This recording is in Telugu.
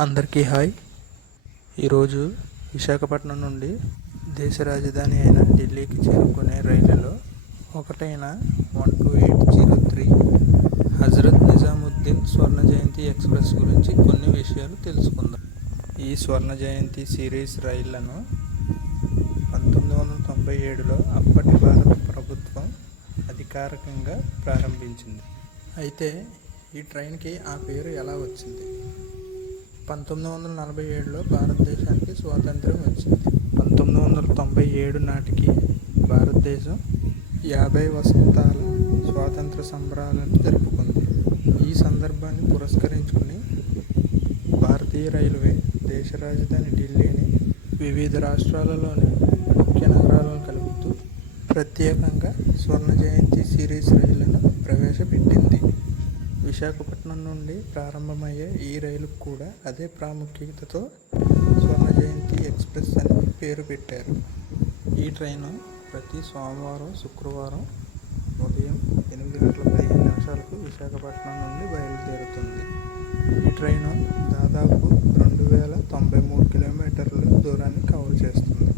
అందరికీ హాయ్. ఈరోజు విశాఖపట్నం నుండి దేశ రాజధాని అయిన ఢిల్లీకి చేరుకునే రైలులో ఒకటైన 12803 హజరత్ నిజాముద్దీన్ స్వర్ణ జయంతి ఎక్స్ప్రెస్ గురించి కొన్ని విషయాలు తెలుసుకుందాం. ఈ స్వర్ణ జయంతి సిరీస్ రైళ్లను 1997లో అప్పటి భారత ప్రభుత్వం అధికారికంగా ప్రారంభించింది. అయితే ఈ ట్రైన్కి ఆ పేరు ఎలా వచ్చింది? 1947లో భారతదేశానికి స్వాతంత్ర్యం వచ్చింది. 1997 నాటికి భారతదేశం 50 వసంతాల స్వాతంత్ర సంబరాలను జరుపుకుంది. ఈ సందర్భాన్ని పురస్కరించుకుని భారతీయ రైల్వే దేశ రాజధాని ఢిల్లీని వివిధ రాష్ట్రాలలోని ముఖ్య నగరాలను కలుపుతూ ప్రత్యేకంగా స్వర్ణ జయంతి సిరీస్ రైళ్లను ప్రవేశపెట్టింది. విశాఖపట్నం నుండి ప్రారంభమయ్యే ఈ రైలుకు కూడా అదే ప్రాముఖ్యతతో స్వర్ణ జయంతి ఎక్స్ప్రెస్ అని పేరు పెట్టారు. ఈ ట్రైను ప్రతి సోమవారం, శుక్రవారం ఉదయం 8:15 విశాఖపట్నం నుండి బయలుదేరుతుంది. ఈ ట్రైను దాదాపు 2093 కిలోమీటర్ల దూరాన్ని కవర్ చేస్తుంది.